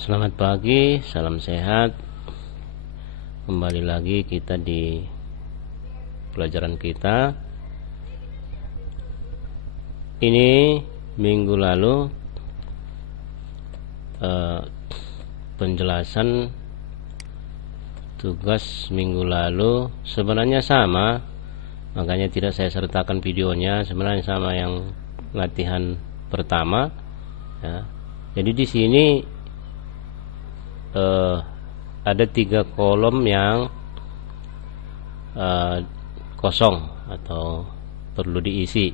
Selamat pagi, salam sehat. Kembali lagi kita di pelajaran kita. Ini minggu lalu penjelasan tugas minggu lalu sebenarnya sama, makanya tidak saya sertakan videonya. Sebenarnya sama yang latihan pertama ya. Jadi di sini ada 3 kolom yang kosong atau perlu diisi.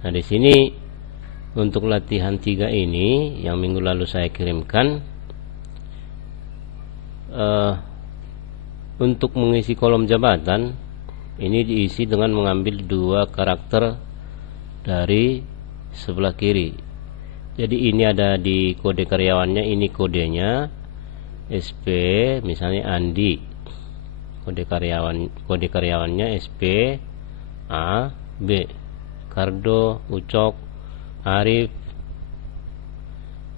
Nah, di sini untuk latihan 3 ini yang minggu lalu saya kirimkan, untuk mengisi kolom jabatan ini diisi dengan mengambil 2 karakter dari sebelah kiri. Jadi ini ada di kode karyawannya, ini kodenya SP, misalnya Andi, kode karyawannya SP A B, Kardo, Ucok, Arif,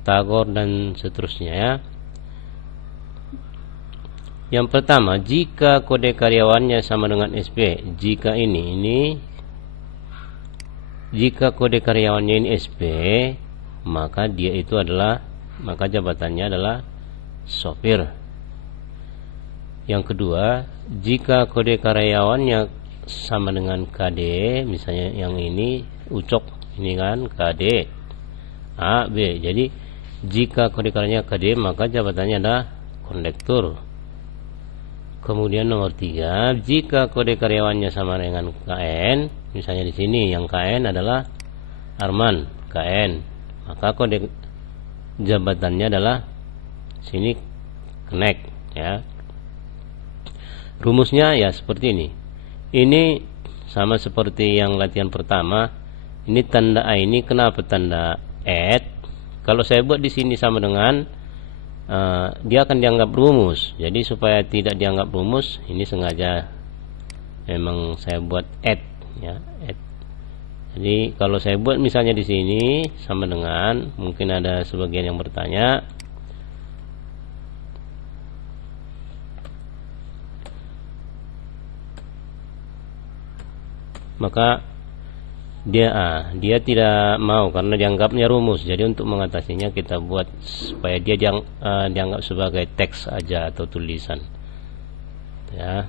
Tagor dan seterusnya ya. Yang pertama, jika kode karyawannya sama dengan SP, jika jika kode karyawannya ini SP, maka dia itu adalah, maka jabatannya adalah sopir. Yang kedua, jika kode karyawannya sama dengan KD, misalnya yang ini Ucok, ini kan KD A B. Jadi jika kode karyawannya KD, maka jabatannya adalah kondektur. Kemudian nomor 3, jika kode karyawannya sama dengan KN, misalnya di sini yang KN adalah Arman KN, maka kode jabatannya adalah sini connect ya. Rumusnya ya seperti ini. Ini sama seperti yang latihan pertama. Ini tanda A ini kenapa tanda add? Kalau saya buat di sini sama dengan dia akan dianggap rumus. Jadi supaya tidak dianggap rumus, ini sengaja memang saya buat add ya, add. Jadi kalau saya buat misalnya di sini sama dengan, mungkin ada sebagian yang bertanya, maka dia tidak mau karena dianggapnya rumus. Jadi untuk mengatasinya kita buat supaya dia dianggap sebagai teks aja atau tulisan ya.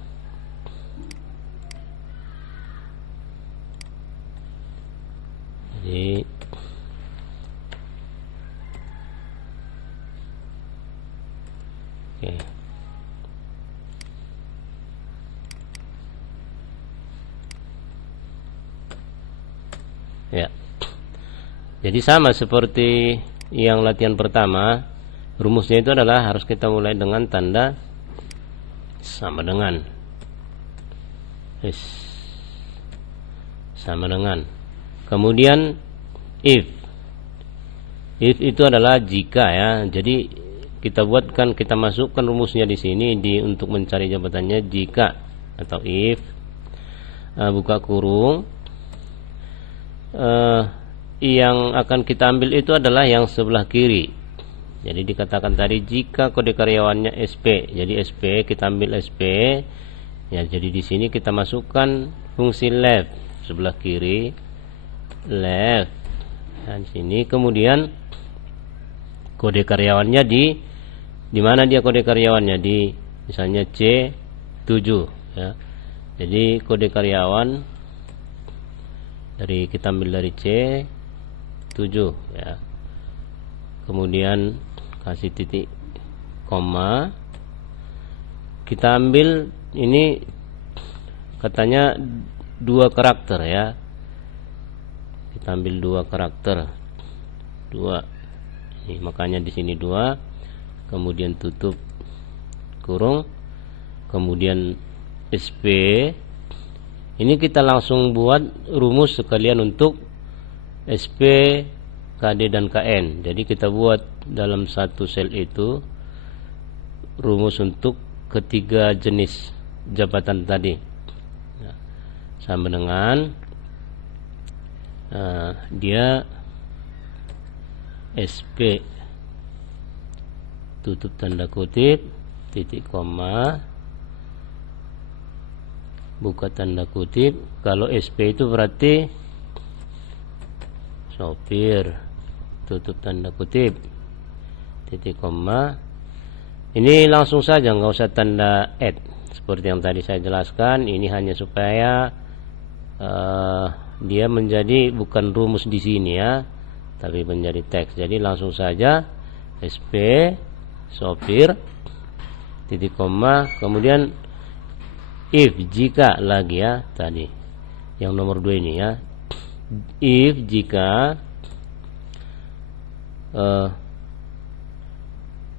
Jadi oke. Ya. Jadi sama seperti yang latihan pertama, rumusnya itu adalah harus kita mulai dengan tanda sama dengan. Sama dengan. Kemudian if itu adalah jika ya. Jadi kita buatkan, kita masukkan rumusnya di sini untuk mencari jabatannya jika atau if, buka kurung. Yang akan kita ambil itu adalah yang sebelah kiri. Jadi dikatakan tadi jika kode karyawannya SP, jadi SP kita ambil SP ya. Jadi di sini kita masukkan fungsi left sebelah kiri, left dan sini. Kemudian kode karyawannya di mana dia kode karyawannya, di misalnya C7 ya. Jadi kode karyawan kita ambil dari C7 ya. Kemudian kasih titik koma, kita ambil ini katanya 2 karakter ya. Kita ambil 2 karakter, 2 ini, makanya di sini 2. Kemudian tutup kurung, kemudian SP. Ini kita langsung buat rumus sekalian untuk SP, KD dan KN. Jadi kita buat dalam satu sel itu rumus untuk ketiga jenis jabatan tadi. Nah, sama dengan dia SP tutup tanda kutip, titik koma, buka tanda kutip. Kalau SP itu berarti sopir, tutup tanda kutip, titik koma. Ini langsung saja, nggak usah tanda add seperti yang tadi saya jelaskan. Ini hanya supaya dia menjadi bukan rumus di sini ya, tapi menjadi teks. Jadi langsung saja SP sopir, titik koma, kemudian if jika lagi ya, tadi yang nomor 2 ini ya, if jika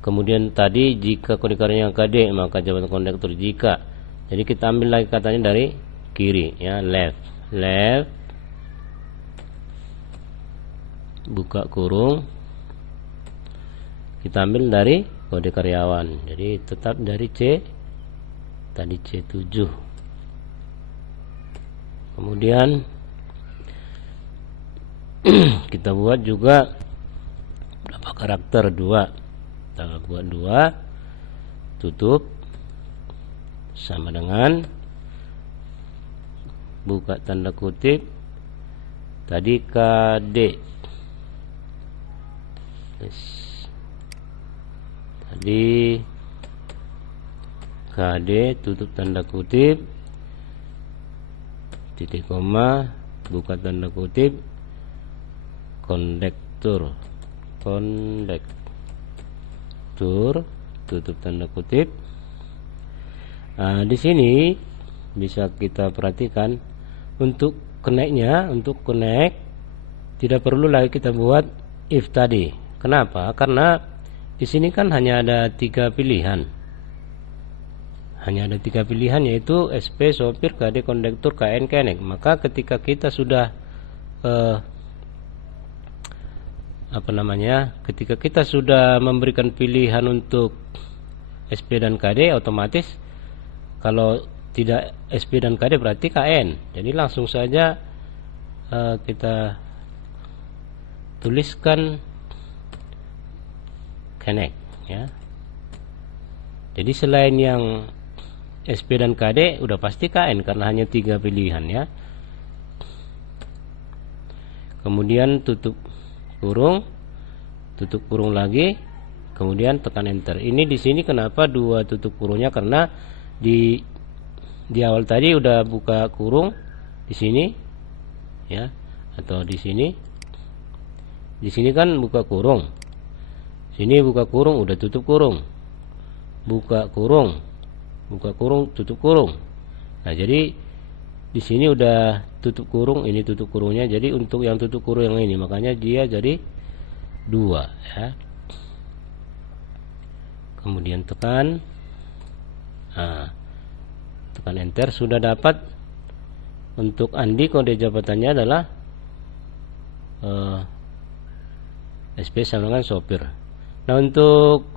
kemudian tadi jika kode karyanya KD maka jabatan kondektur jika. Jadi kita ambil lagi katanya dari kiri ya, left buka kurung, kita ambil dari kode karyawan. Jadi tetap dari C, tadi C7. Kemudian kita buat juga berapa karakter, 2. Kita buat 2, tutup sama dengan buka tanda kutip, tadi KD, tadi KD, tutup tanda kutip, titik koma, buka tanda kutip, kondektur, tutup tanda kutip. Nah, di sini bisa kita perhatikan untuk connect-nya, untuk connect tidak perlu lagi kita buat if tadi. Kenapa? Karena di sini kan hanya ada 3 pilihan. Hanya ada 3 pilihan, yaitu SP, sopir, KD, kondektur, KN, connect. Maka ketika kita sudah ketika kita sudah memberikan pilihan untuk SP dan KD, otomatis kalau tidak SP dan KD berarti KN. Jadi langsung saja kita tuliskan connect ya. Jadi selain yang SP dan KD udah pasti KN karena hanya 3 pilihan ya. Kemudian tutup kurung lagi, kemudian tekan enter. Ini di sini kenapa 2 tutup kurungnya? Karena di awal tadi udah buka kurung di sini ya, atau di sini. Di sini kan buka kurung. Sini buka kurung, udah tutup kurung. Buka kurung, tutup kurung. Nah, jadi di sini udah tutup kurung, ini tutup kurungnya. Jadi untuk yang tutup kurung yang ini, makanya dia jadi 2 ya. Kemudian tekan enter, sudah dapat. Untuk Andi kode jabatannya adalah SP sama dengan sopir. Nah, untuk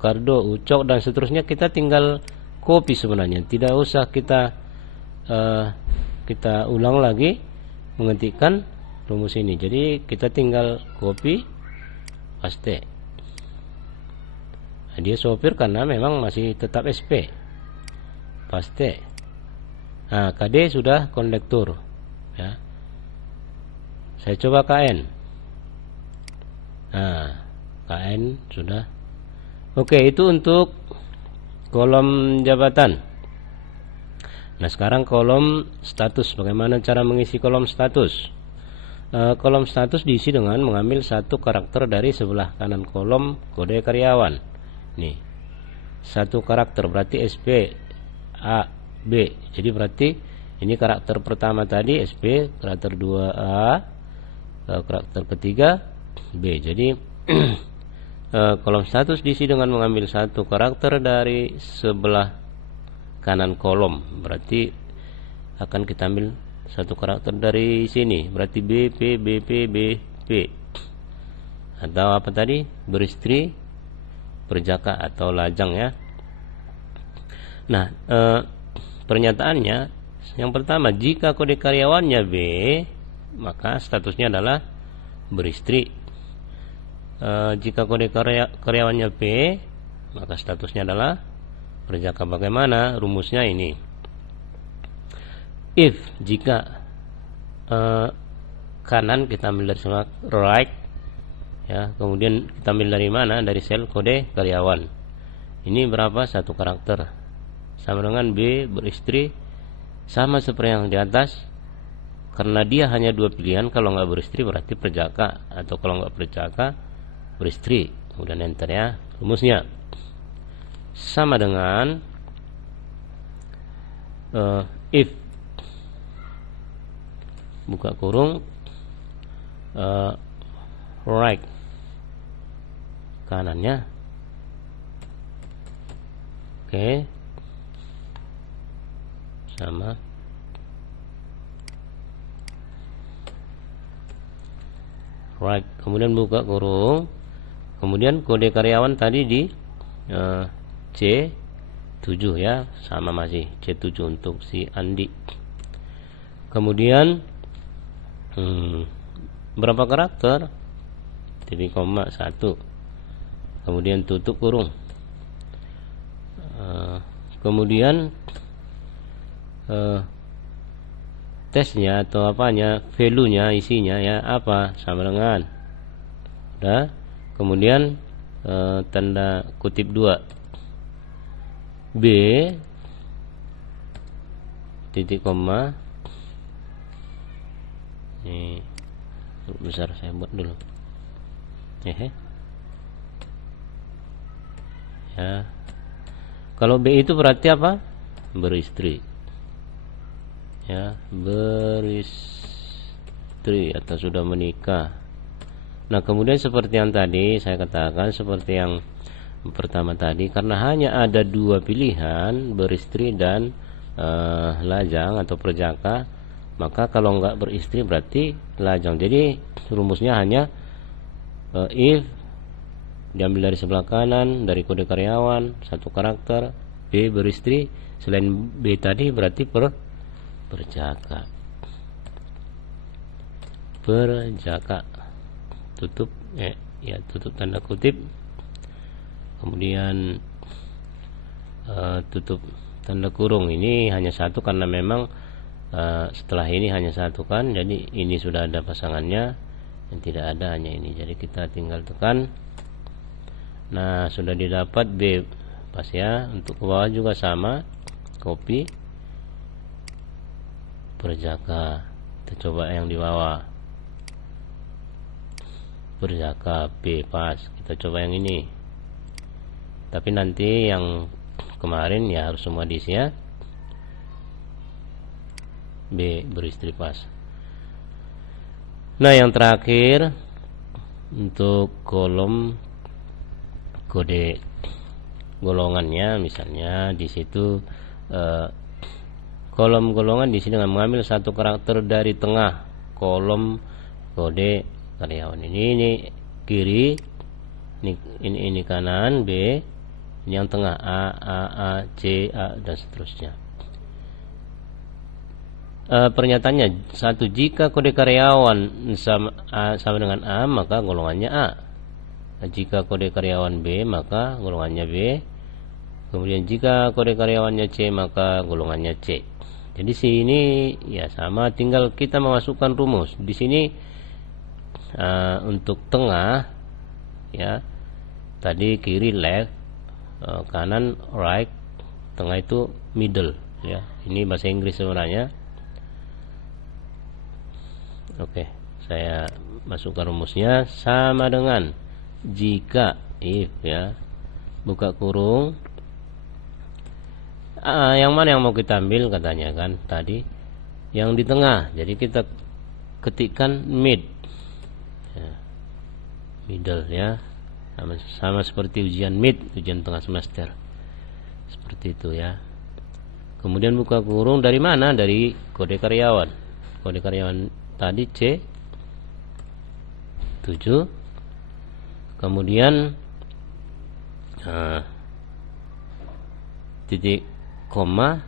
Kardo, Ucok dan seterusnya kita tinggal copy sebenarnya, tidak usah kita ulang lagi mengetikkan rumus ini. Jadi kita tinggal copy paste. Nah, dia sopir karena memang masih tetap SP, paste. Nah, KD sudah kondektur ya. Saya coba KN. Nah, KN sudah. Oke, itu untuk kolom jabatan. Nah, sekarang kolom status. Bagaimana cara mengisi kolom status? Kolom status diisi dengan mengambil 1 karakter dari sebelah kanan kolom kode karyawan. Nih, 1 karakter berarti SP A B. Jadi berarti ini karakter pertama tadi SP, karakter 2A, karakter ketiga B. Jadi kolom status diisi dengan mengambil 1 karakter dari sebelah kanan kolom. Berarti akan kita ambil 1 karakter dari sini. Berarti BP, BP, BP. Atau apa tadi? Beristri, berjaka atau lajang ya. Nah, pernyataannya yang pertama, jika kode karyawannya B, maka statusnya adalah beristri. jika kode karyawannya B, maka statusnya adalah perjaka. Bagaimana rumusnya ini? If, jika kanan kita ambil dari sebelah right, ya, kemudian kita ambil dari mana? Dari sel kode karyawan. Ini berapa? 1 karakter. Sama dengan B beristri, sama seperti yang di atas. Karena dia hanya 2 pilihan, kalau nggak beristri berarti perjaka, atau kalau nggak perjaka beristri. Kemudian enter ya. Rumusnya sama dengan if, buka kurung, right, kanannya, oke, sama right, kemudian buka kurung, kemudian kode karyawan tadi di C7 ya, sama masih C7 untuk si Andi. Kemudian berapa karakter? Titik koma 1. Kemudian tutup kurung. Kemudian tesnya atau apanya, value-nya, isinya ya apa? Sama dengan udah. Kemudian tanda kutip 2 B titik koma, ini besar saya buat dulu ya. Kalau B itu berarti apa? Beristri ya, beristri atau sudah menikah. Nah kemudian seperti yang tadi saya katakan, seperti yang pertama tadi, karena hanya ada 2 pilihan, beristri dan lajang atau perjaka, maka kalau enggak beristri berarti lajang. Jadi rumusnya hanya if diambil dari sebelah kanan dari kode karyawan 1 karakter, B beristri, selain B tadi berarti perjaka. Perjaka, tutup ya, tutup tanda kutip, kemudian tutup tanda kurung. Ini hanya 1 karena memang setelah ini hanya 1 kan, jadi ini sudah ada pasangannya, yang tidak ada hanya ini, jadi kita tinggal tekan. Nah sudah didapat B pas ya. Untuk ke bawah juga sama, copy perjaka. Kita coba yang di bawah, perjaka B pas. Kita coba yang ini, tapi nanti yang kemarin ya harus semua diisi ya. B beristri pas. Nah yang terakhir untuk kolom kode golongannya, misalnya di situ kolom golongan di sini dengan mengambil 1 karakter dari tengah kolom kode karyawan. Ini kiri, ini kanan B, ini yang tengah A, C, A dan seterusnya. Pernyataannya 1, jika kode karyawan sama dengan A, maka golongannya A. Jika kode karyawan B, maka golongannya B. Kemudian jika kode karyawannya C, maka golongannya C. Jadi sini ya sama, tinggal kita memasukkan rumus. Di sini untuk tengah ya, tadi kiri left, kanan right, tengah itu middle ya. Ini bahasa Inggris sebenarnya. Oke, saya masukkan rumusnya sama dengan jika, if ya, buka kurung, yang mana yang mau kita ambil katanya kan tadi, yang di tengah. Jadi kita ketikkan mid ya, middle ya, sama seperti ujian mid, ujian tengah semester, seperti itu ya. Kemudian buka kurung, dari mana? Dari kode karyawan. Kode karyawan tadi C7. Kemudian titik koma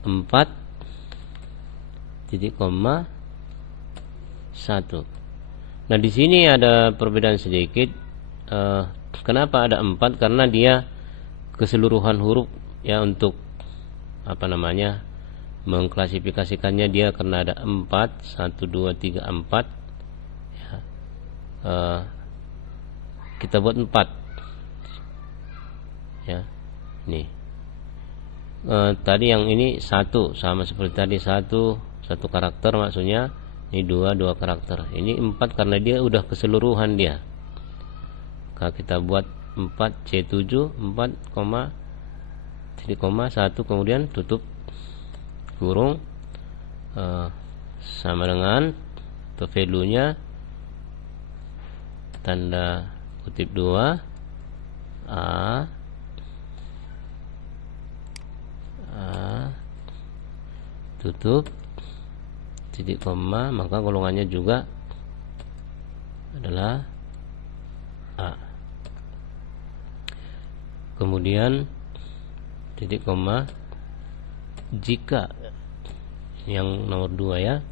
4 titik koma 1. Nah, di sini ada perbedaan sedikit. Kenapa ada 4? Karena dia keseluruhan huruf ya, untuk mengklasifikasikannya dia karena ada 4, 1, 2, 3, 4 ya. Kita buat 4 ya. Nih. Tadi yang ini 1, sama seperti tadi, 1 karakter maksudnya. Ini 2 karakter. Ini 4 karena dia udah keseluruhan dia. Kalau kita buat 4 C7 4, titik koma 1 kemudian tutup kurung, sama dengan atau value nya tanda kutip 2 A tutup titik koma, maka golongannya juga adalah A. Kemudian titik koma jika, yang nomor 2 ya,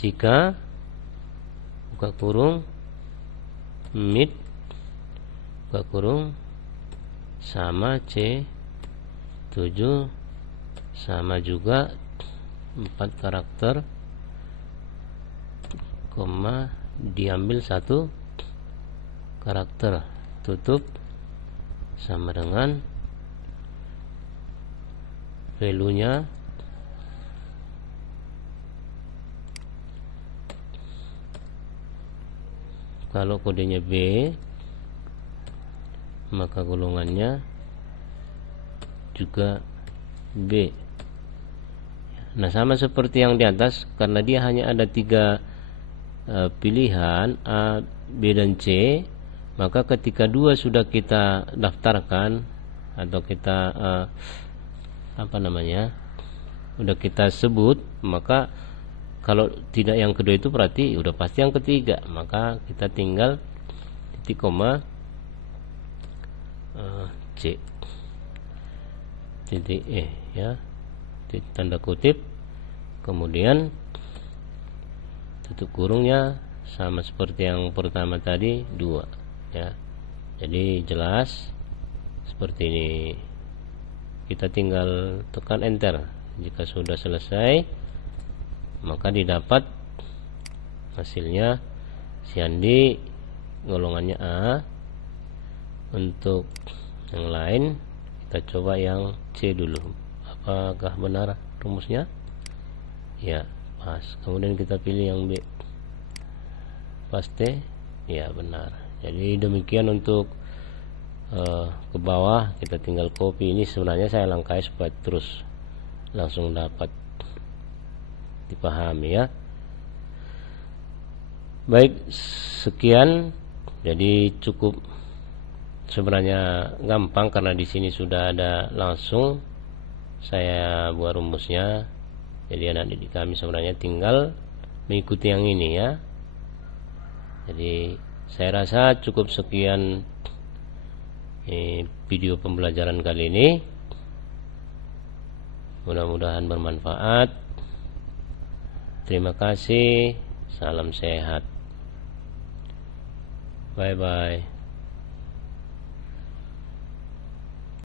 jika buka kurung mid buka kurung sama C7 sama juga 4 karakter, koma diambil 1 karakter, tutup sama dengan value nya kalau kodenya B maka golongannya juga B. Nah, sama seperti yang di atas, karena dia hanya ada 3 pilihan A, B dan C, maka ketika 2 sudah kita daftarkan atau kita udah kita sebut, maka kalau tidak yang kedua itu berarti udah pasti yang ketiga, maka kita tinggal titik koma C titik E ya, tanda kutip, kemudian tutup kurungnya sama seperti yang pertama tadi 2 ya. Jadi jelas seperti ini. Kita tinggal tekan enter. Jika sudah selesai, maka didapat hasilnya Siandi golongannya A. Untuk yang lain kita coba yang C dulu. Apakah benar rumusnya? Ya, pas. Kemudian kita pilih yang B. Paste. Ya, benar. Jadi demikian untuk ke bawah, kita tinggal copy. Ini sebenarnya saya langkai supaya terus langsung dapat dipahami ya. Baik, sekian. Jadi cukup sebenarnya gampang karena di sini sudah ada langsung saya buat rumusnya. Jadi anak didik kami sebenarnya tinggal mengikuti yang ini ya. Jadi saya rasa cukup sekian video pembelajaran kali ini. Mudah-mudahan bermanfaat. Terima kasih. Salam sehat. Bye bye.